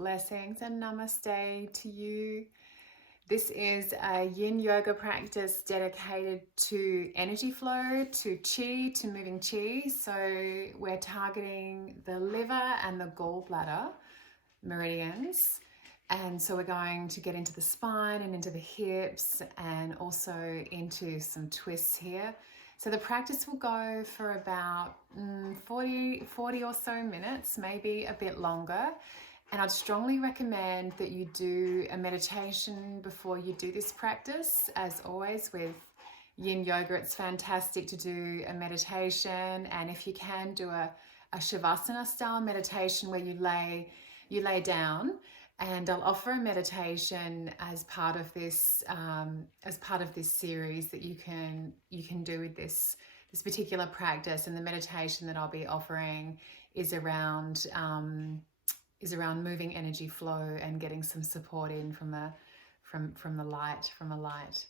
Blessings and namaste to you. This is a Yin Yoga practice dedicated to energy flow, to chi, to moving chi. So we're targeting the liver and the gallbladder meridians. And so we're going to get into the spine and into the hips and also into some twists here. So the practice will go for about 40 or so minutes, maybe a bit longer. And I'd strongly recommend that you do a meditation before you do this practice. As always with Yin Yoga, it's fantastic to do a meditation. And if you can do a Shavasana style meditation where you lay down. And I'll offer a meditation as part of this series that you can do with this particular practice. And the meditation that I'll be offering is around moving energy flow and getting some support in from a light.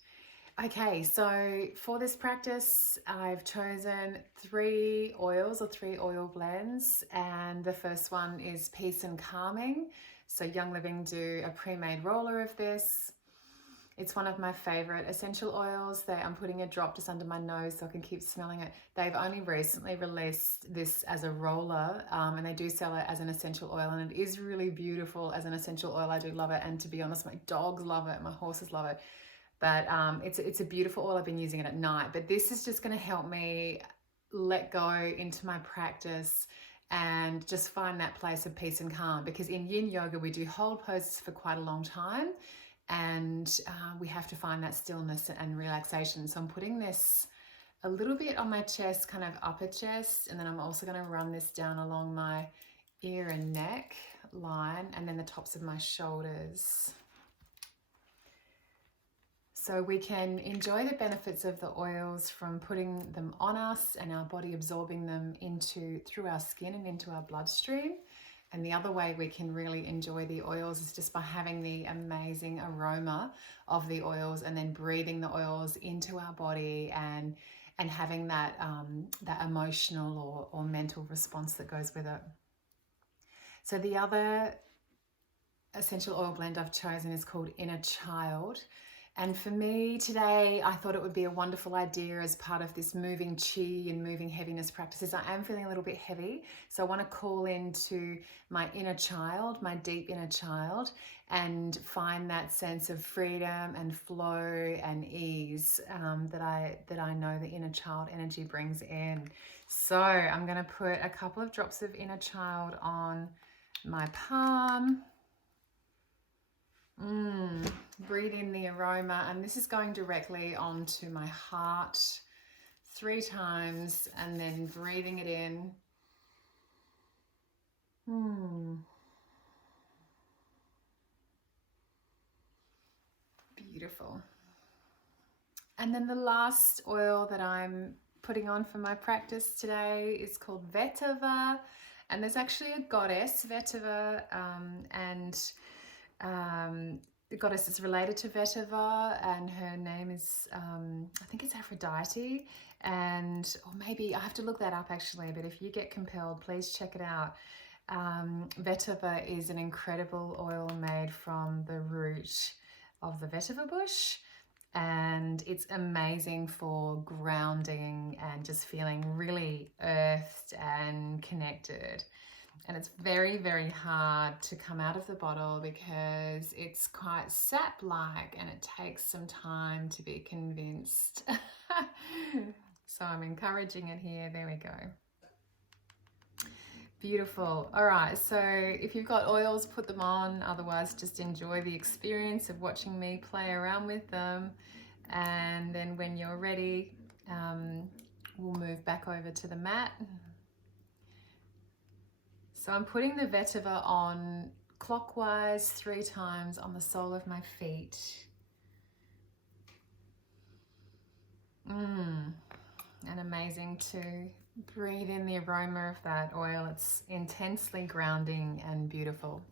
Okay, so for this practice, I've chosen 3 oils or 3 oil blends, and the first one is Peace and Calming. So Young Living do a pre-made roller of this. It's one of my favorite essential oils. I'm putting a drop just under my nose so I can keep smelling it. They've only recently released this as a roller, and they do sell it as an essential oil, and it is really beautiful as an essential oil. I do love it, and to be honest, my dogs love it, my horses love it. But it's a beautiful oil. I've been using it at night, but this is just going to help me let go into my practice and just find that place of peace and calm, because in Yin Yoga we do hold poses for quite a long time, and we have to find that stillness and relaxation. So I'm putting this a little bit on my chest, kind of upper chest, and then I'm also going to run this down along my ear and neck line, and then the tops of my shoulders. So we can enjoy the benefits of the oils from putting them on us and our body absorbing them through our skin and into our bloodstream. And the other way we can really enjoy the oils is just by having the amazing aroma of the oils and then breathing the oils into our body and having that emotional or mental response that goes with it. So the other essential oil blend I've chosen is called Inner Child. And for me today, I thought it would be a wonderful idea as part of this moving chi and moving heaviness practices. I am feeling a little bit heavy, so I want to call into my inner child, my deep inner child, and find that sense of freedom and flow and ease that I know the inner child energy brings in. So I'm going to put a couple of drops of Inner Child on my palm. Breathe in the aroma, and this is going directly onto my heart 3 times, and then breathing it in. Beautiful. And then the last oil that I'm putting on for my practice today is called Vetiver, and there's actually a goddess, Vetiver, the goddess is related to Vetiver, and her name is, I think it's Aphrodite, or maybe I have to look that up actually, but if you get compelled, please check it out. Vetiver is an incredible oil made from the root of the vetiver bush, and it's amazing for grounding and just feeling really earthed and connected. And it's very, very hard to come out of the bottle because it's quite sap-like and it takes some time to be convinced. So I'm encouraging it here. There we go. Beautiful. All right, so if you've got oils, put them on. Otherwise, just enjoy the experience of watching me play around with them. And then when you're ready, we'll move back over to the mat. So I'm putting the Vetiver on clockwise 3 times on the sole of my feet. And amazing to breathe in the aroma of that oil. It's intensely grounding and beautiful.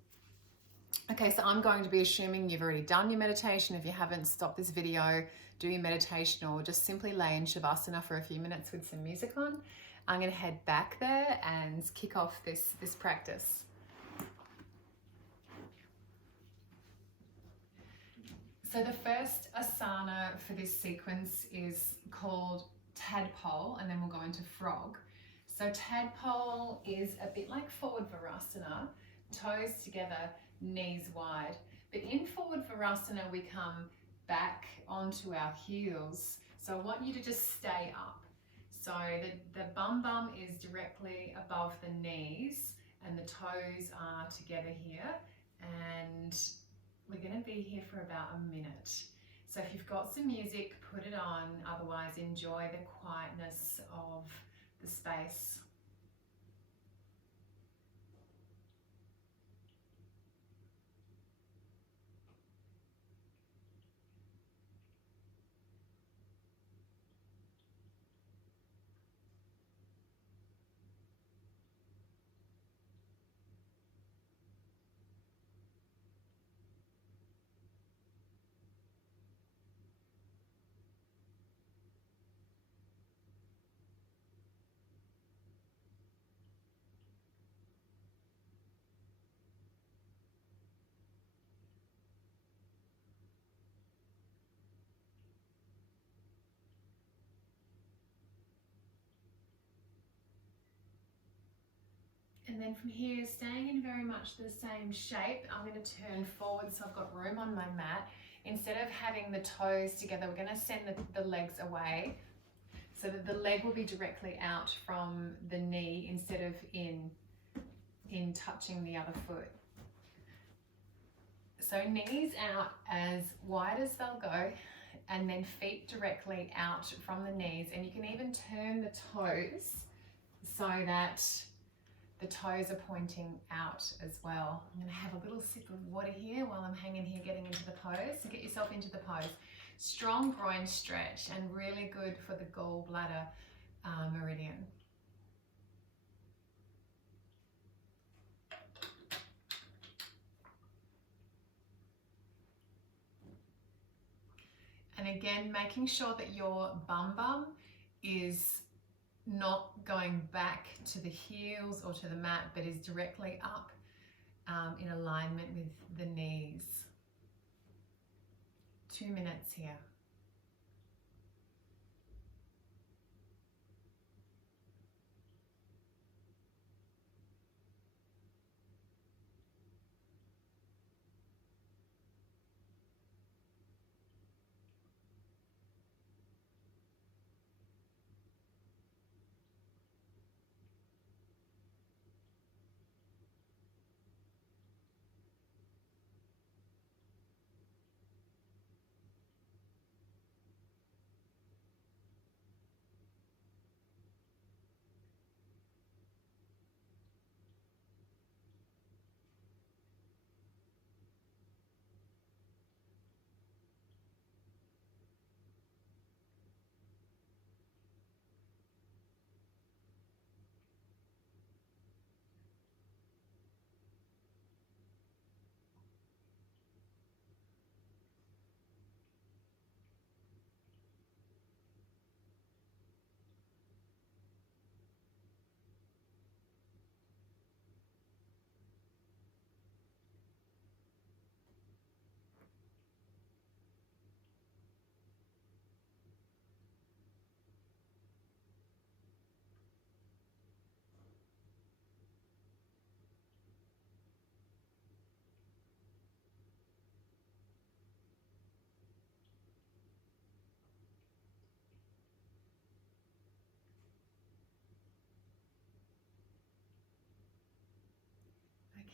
Okay, so I'm going to be assuming you've already done your meditation. If you haven't, stop this video, do your meditation, or just simply lay in Shavasana for a few minutes with some music on. I'm going to head back there and kick off this practice. So the first asana for this sequence is called tadpole, and then we'll go into frog. So tadpole is a bit like forward virasana, toes together, knees wide. But in forward virasana, we come back onto our heels. So I want you to just stay up. So the bum is directly above the knees and the toes are together here. And we're going to be here for about a minute. So if you've got some music, put it on. Otherwise, enjoy the quietness of the space. And then from here, staying in very much the same shape, I'm going to turn forward so I've got room on my mat. Instead of having the toes together, we're going to send the legs away so that the leg will be directly out from the knee instead of in touching the other foot. So knees out as wide as they'll go, and then feet directly out from the knees. And you can even turn the toes so that the toes are pointing out as well. I'm going to have a little sip of water here while I'm hanging here getting into the pose. So get yourself into the pose. Strong groin stretch and really good for the gallbladder meridian. And again, making sure that your bum is not going back to the heels or to the mat, but is directly up in alignment with the knees. 2 minutes here.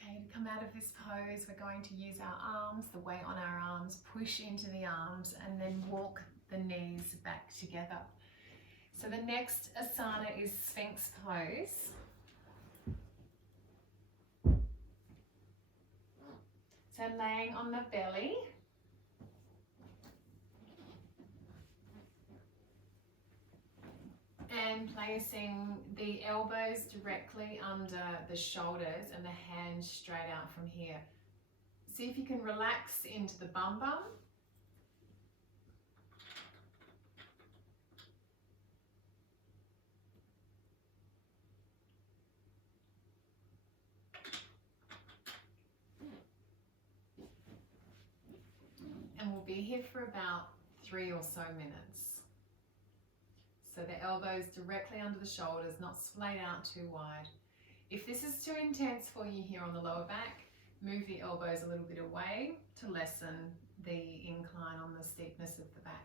Okay, to come out of this pose, we're going to use our arms, the weight on our arms, push into the arms, and then walk the knees back together. So the next asana is Sphinx pose. So laying on the belly. And placing the elbows directly under the shoulders and the hands straight out from here. See if you can relax into the bum. And we'll be here for about 3 or so minutes. So the elbows directly under the shoulders, not splayed out too wide. If this is too intense for you here on the lower back, move the elbows a little bit away to lessen the incline on the steepness of the back.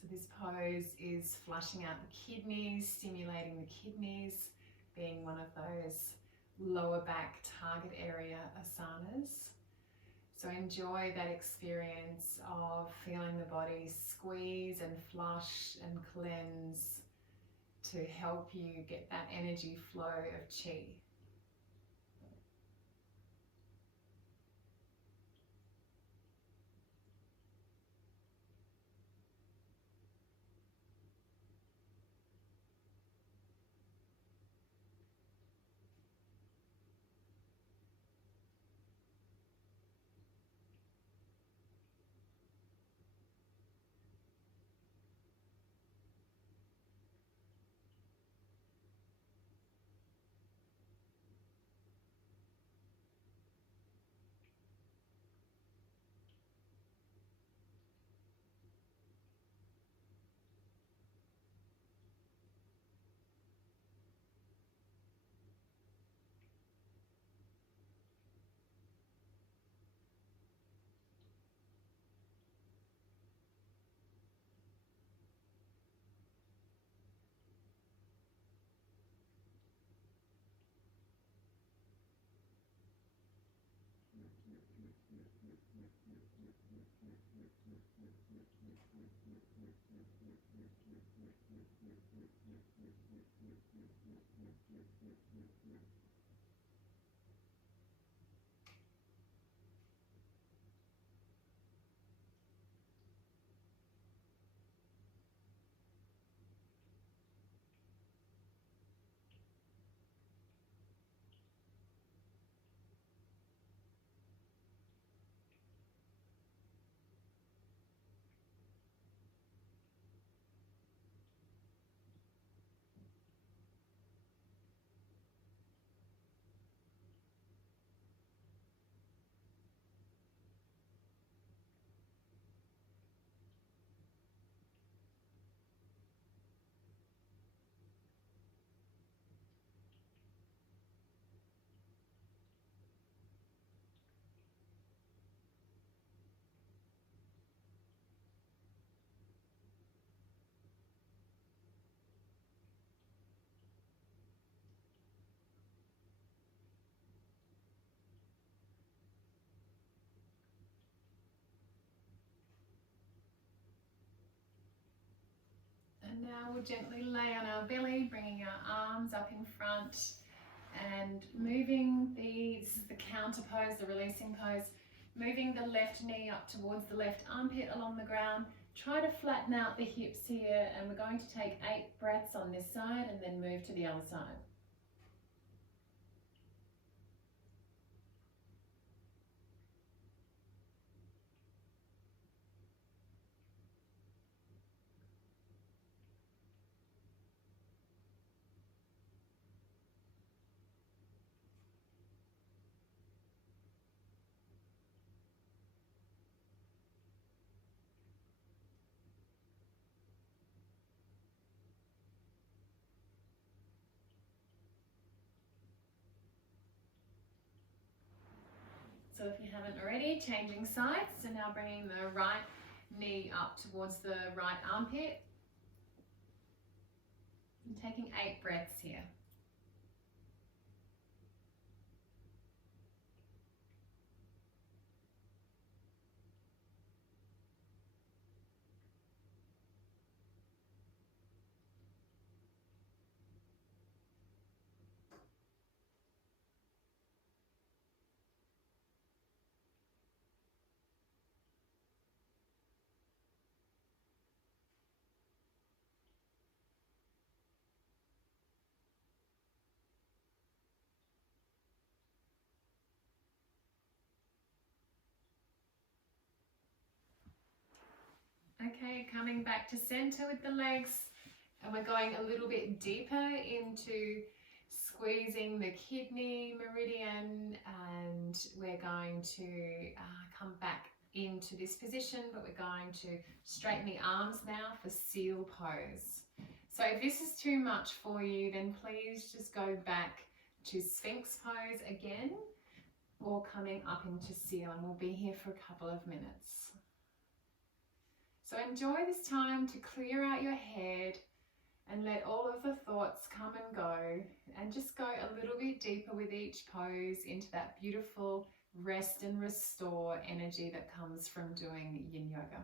So this pose is flushing out the kidneys, stimulating the kidneys, being one of those lower back target area asanas. So enjoy that experience of feeling the body squeeze and flush and cleanse to help you get that energy flow of chi. And now we'll gently lay on our belly, bringing our arms up in front and moving this is the counter pose, the releasing pose, moving the left knee up towards the left armpit along the ground. Try to flatten out the hips here, and we're going to take 8 breaths on this side and then move to the other side. So if you haven't already, changing sides. So now bringing the right knee up towards the right armpit. And taking 8 breaths here. Okay, coming back to center with the legs, and we're going a little bit deeper into squeezing the kidney meridian, and we're going to come back into this position, but we're going to straighten the arms now for seal pose. So if this is too much for you, then please just go back to Sphinx pose again, or coming up into seal, and we'll be here for a couple of minutes. So enjoy this time to clear out your head and let all of the thoughts come and go, and just go a little bit deeper with each pose into that beautiful rest and restore energy that comes from doing Yin Yoga.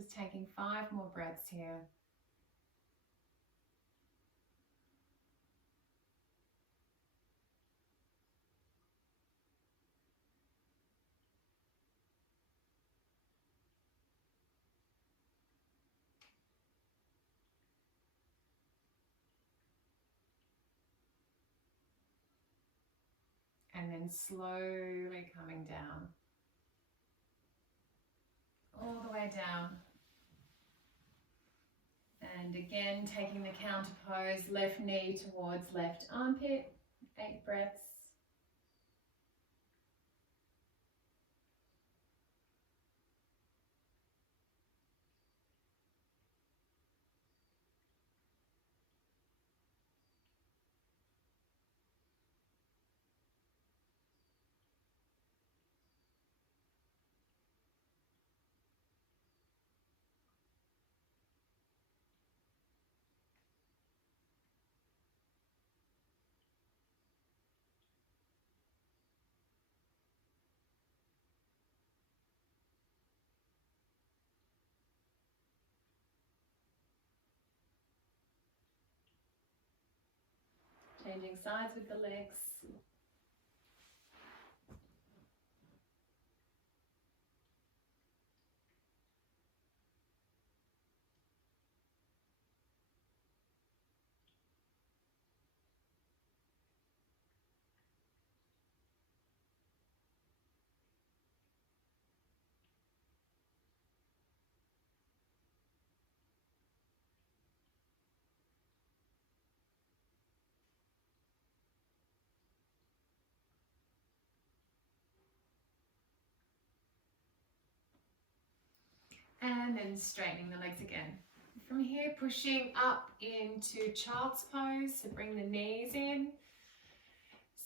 Just taking 5 more breaths here. And then slowly coming down, all the way down. And again, taking the counter pose, left knee towards left armpit, 8 breaths. Changing sides with the legs. And then straightening the legs again. From here, pushing up into child's pose. So bring the knees in.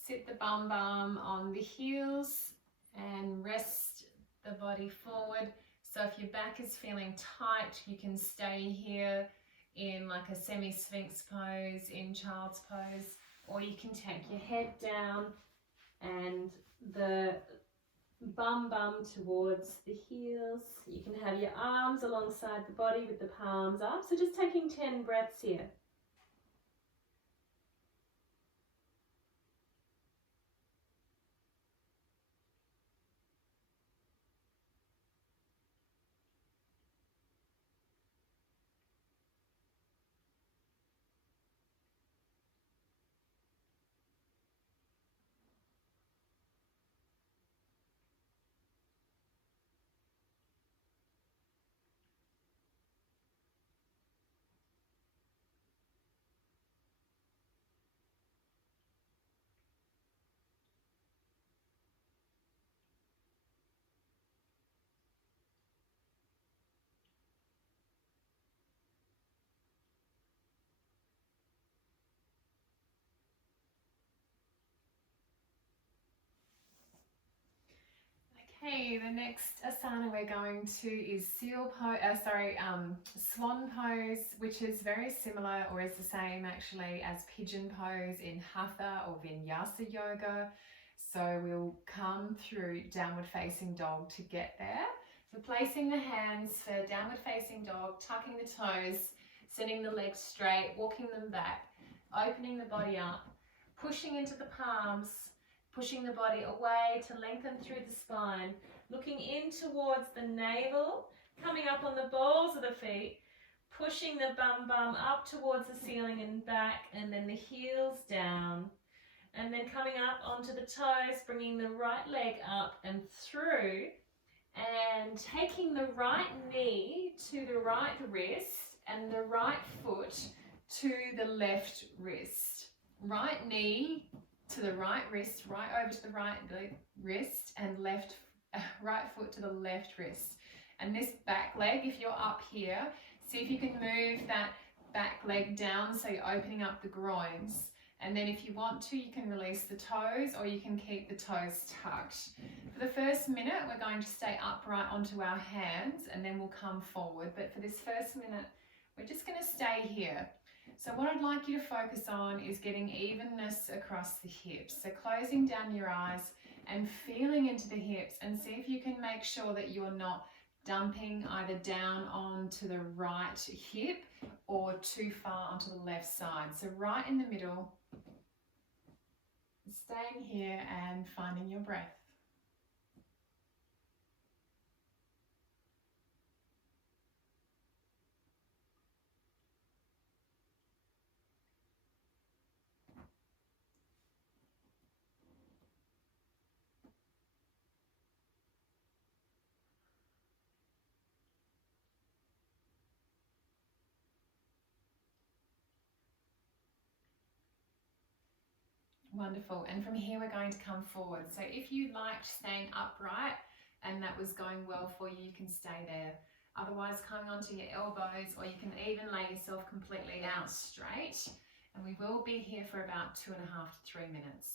Sit the bum on the heels and rest the body forward. So if your back is feeling tight, you can stay here in like a semi-sphinx pose, in child's pose, or you can take your head down and the bum towards the heels. You can have your arms alongside the body with the palms up. So just taking 10 breaths here. Okay, the next asana we're going to is swan pose, which is very similar or is the same actually as pigeon pose in Hatha or Vinyasa yoga. So we'll come through downward facing dog to get there. So placing the hands for downward facing dog, tucking the toes, sending the legs straight, walking them back, opening the body up, pushing into the palms, pushing the body away to lengthen through the spine, looking in towards the navel, coming up on the balls of the feet, pushing the bum up towards the ceiling and back, and then the heels down. And then coming up onto the toes, bringing the right leg up and through, and taking the right knee to the right wrist and the right foot to the left wrist. Right knee to the right wrist, right over to the right wrist, and right foot to the left wrist. And this back leg, if you're up here, see if you can move that back leg down so you're opening up the groins. And then if you want to, you can release the toes or you can keep the toes tucked. For the first minute, we're going to stay upright onto our hands and then we'll come forward. But for this first minute, we're just going to stay here. So what I'd like you to focus on is getting evenness across the hips. So closing down your eyes and feeling into the hips, and see if you can make sure that you're not dumping either down onto the right hip or too far onto the left side. So right in the middle, staying here and finding your breath. Wonderful. And from here, we're going to come forward. So if you liked staying upright and that was going well for you, you can stay there. Otherwise, coming onto your elbows, or you can even lay yourself completely out straight. And we will be here for about 2.5 to 3 minutes.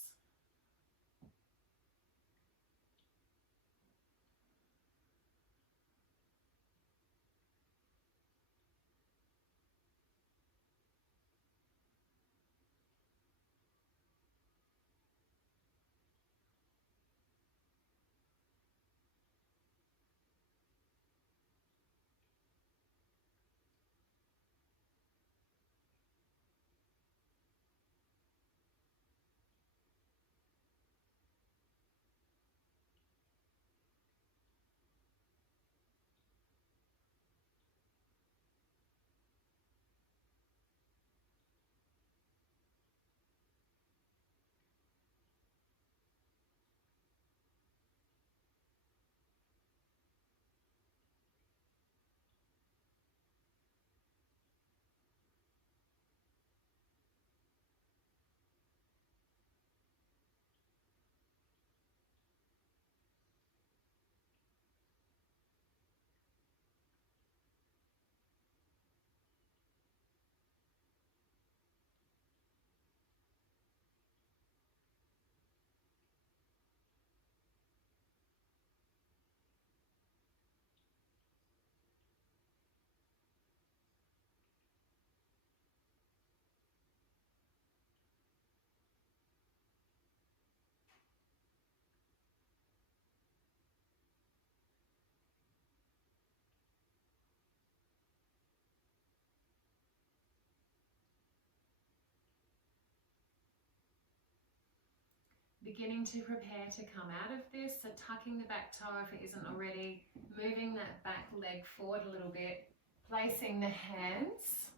beginning to prepare to come out of this. So tucking the back toe if it isn't already, moving that back leg forward a little bit, placing the hands,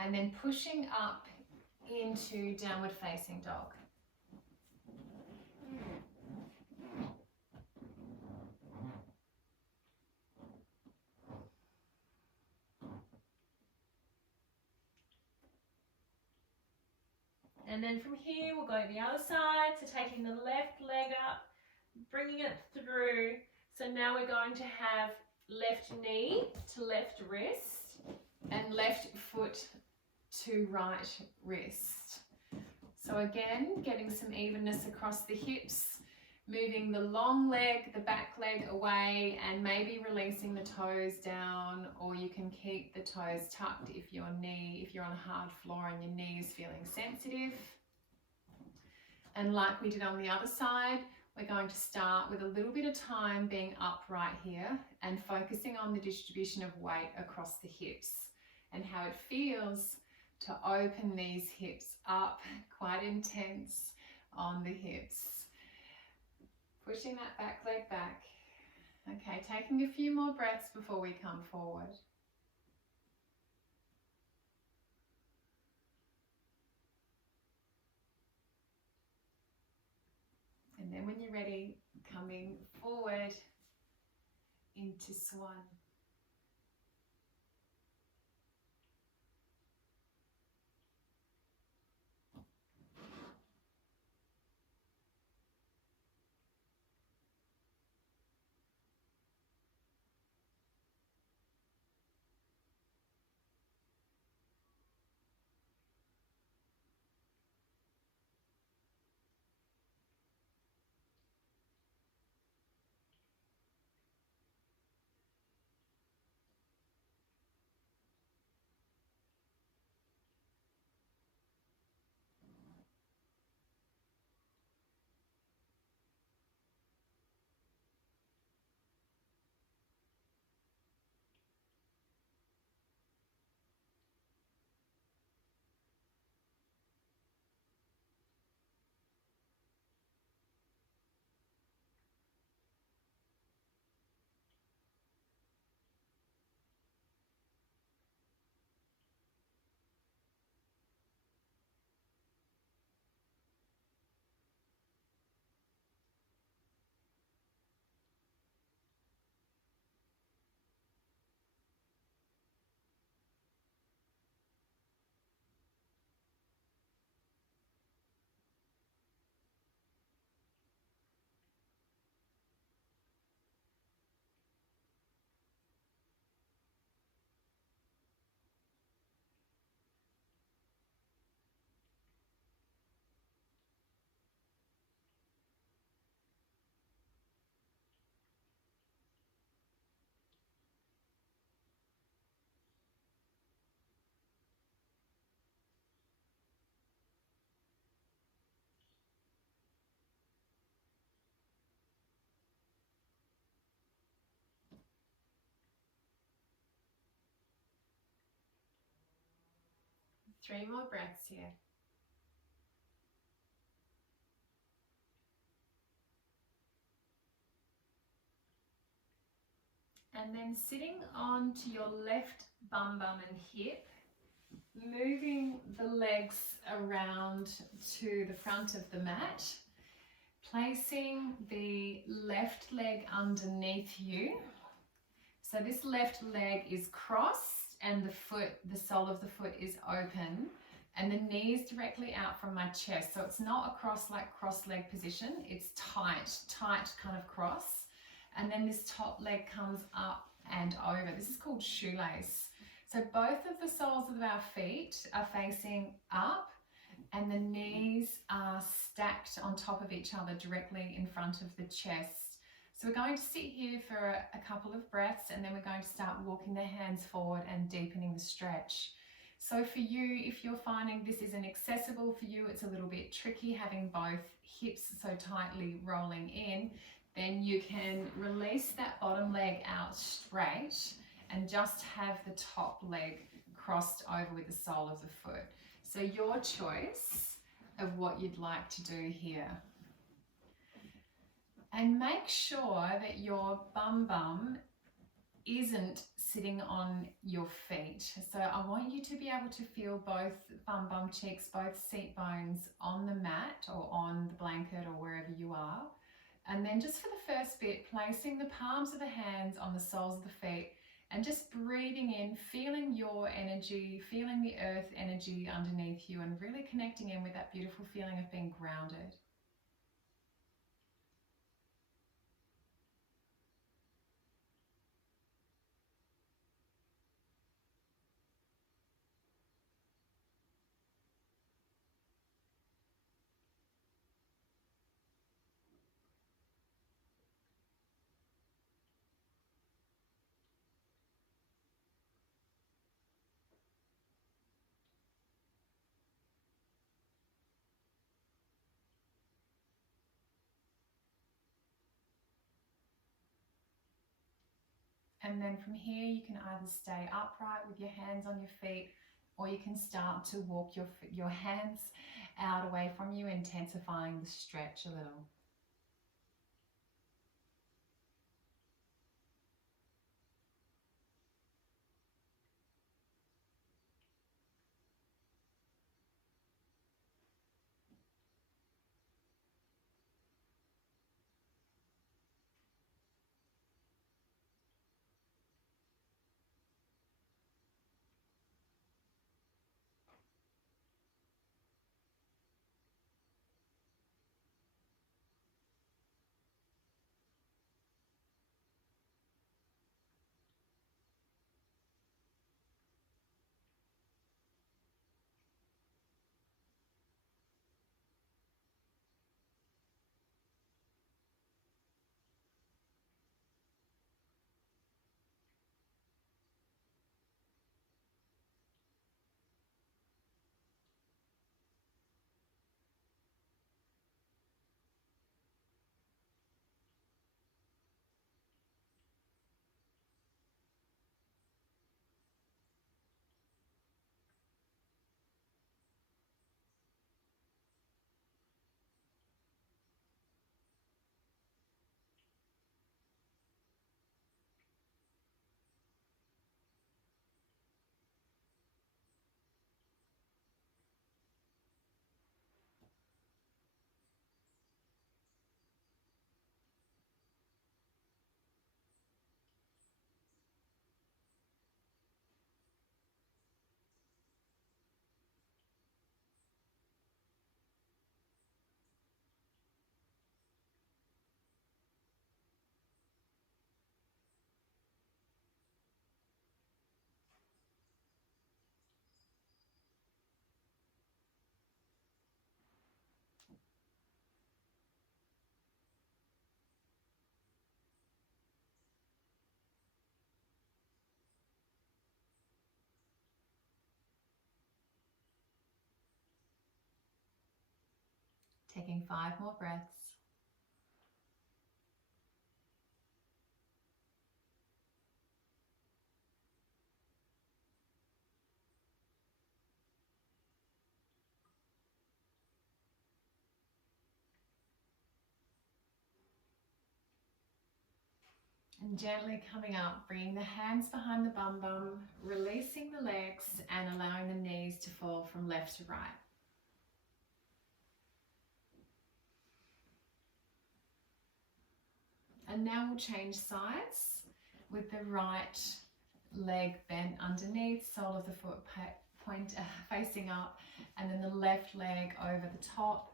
and then pushing up into downward facing dog. And then from here, we'll go the other side. So taking the left leg up, bringing it through. So now we're going to have left knee to left wrist and left foot to right wrist. So again, getting some evenness across the hips, moving the long leg, the back leg away, and maybe releasing the toes down, or you can keep the toes tucked if you're on a hard floor and your knee is feeling sensitive. And like we did on the other side, we're going to start with a little bit of time being upright here and focusing on the distribution of weight across the hips and how it feels to open these hips up, quite intense on the hips. Pushing that back leg back. Okay, taking a few more breaths before we come forward. And then when you're ready, coming forward into swan. Three more breaths here. And then sitting onto your left bum and hip, moving the legs around to the front of the mat, placing the left leg underneath you. So this left leg is crossed and the sole of the foot is open, and the knee is directly out from my chest. So it's not a cross leg position, it's tight kind of cross. And then this top leg comes up and over. This is called shoelace. So both of the soles of our feet are facing up and the knees are stacked on top of each other directly in front of the chest. So we're going to sit here for a couple of breaths, and then we're going to start walking the hands forward and deepening the stretch. So for you, if you're finding this isn't accessible for you, it's a little bit tricky having both hips so tightly rolling in, then you can release that bottom leg out straight and just have the top leg crossed over with the sole of the foot. So your choice. of what you'd like to do here. And make sure that your bum isn't sitting on your feet. So I want you to be able to feel both bum cheeks, both seat bones on the mat or on the blanket or wherever you are. And then just for the first bit, placing the palms of the hands on the soles of the feet and just breathing in, feeling your energy, feeling the earth energy underneath you, and really connecting in with that beautiful feeling of being grounded. And then from here, you can either stay upright with your hands on your feet, or you can start to walk your hands out away from you, intensifying the stretch a little. Taking 5 more breaths. And gently coming up, bringing the hands behind the bum, releasing the legs and allowing the knees to fall from left to right. And now we'll change sides with the right leg bent underneath, sole of the foot facing up, and then the left leg over the top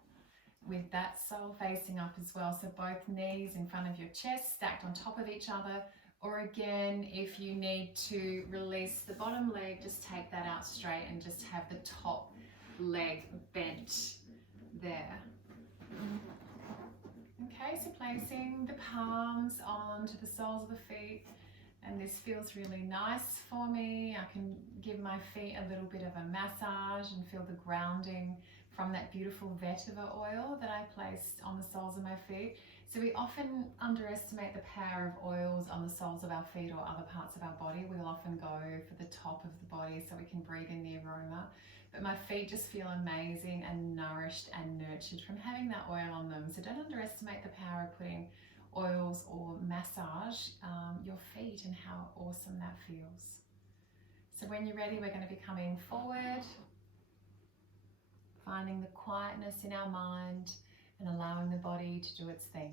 with that sole facing up as well. So both knees in front of your chest stacked on top of each other. Or again, if you need to release the bottom leg, just take that out straight and just have the top leg bent there. Okay, so placing the palms onto the soles of the feet, and this feels really nice for me. I can give my feet a little bit of a massage and feel the grounding from that beautiful vetiver oil that I placed on the soles of my feet. So we often underestimate the power of oils on the soles of our feet or other parts of our body. We'll often go for the top of the body so we can breathe in the aroma. But my feet just feel amazing and nourished and nurtured from having that oil on them. So don't underestimate the power of putting oils or massage your feet and how awesome that feels. So when you're ready, we're going to be coming forward, finding the quietness in our mind and allowing the body to do its thing.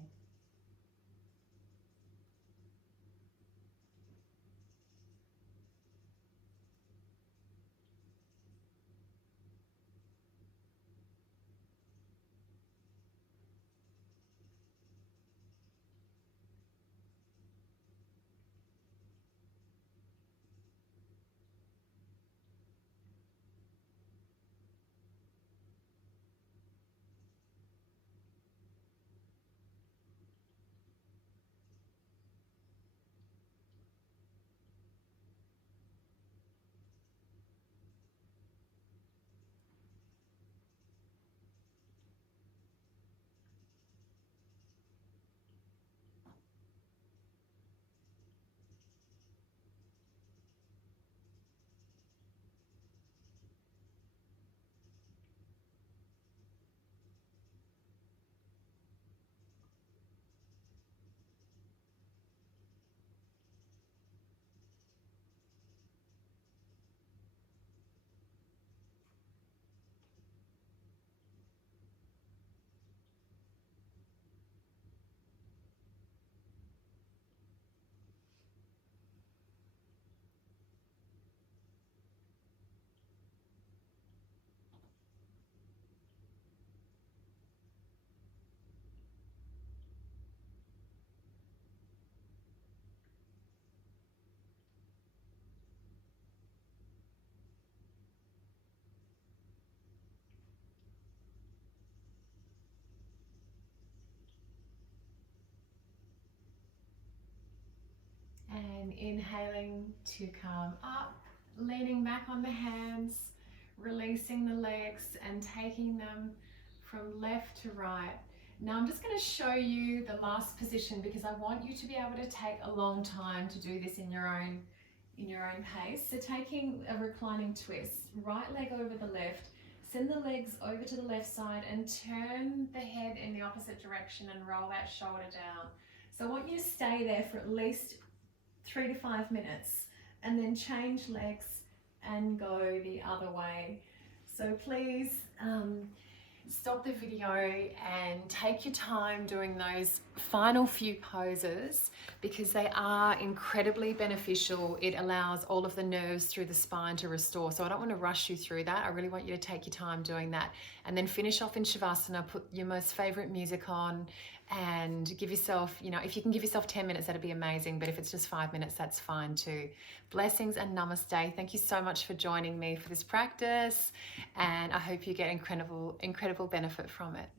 And inhaling to come up, leaning back on the hands, releasing the legs and taking them from left to right. Now I'm just going to show you the last position because I want you to be able to take a long time to do this in your own pace. So taking a reclining twist, right leg over the left, send the legs over to the left side and turn the head in the opposite direction and roll that shoulder down. So I want you to stay there for at least 3 to 5 minutes and then change legs and go the other way. So please stop the video and take your time doing those final few poses because they are incredibly beneficial. It allows all of the nerves through the spine to restore. So I don't want to rush you through that. I really want you to take your time doing that and then finish off in Shavasana, put your most favorite music on and give yourself, if you can give yourself 10 minutes, that'd be amazing. But if it's just 5 minutes, that's fine too. Blessings and namaste. Thank you so much for joining me for this practice. And I hope you get incredible benefit from it.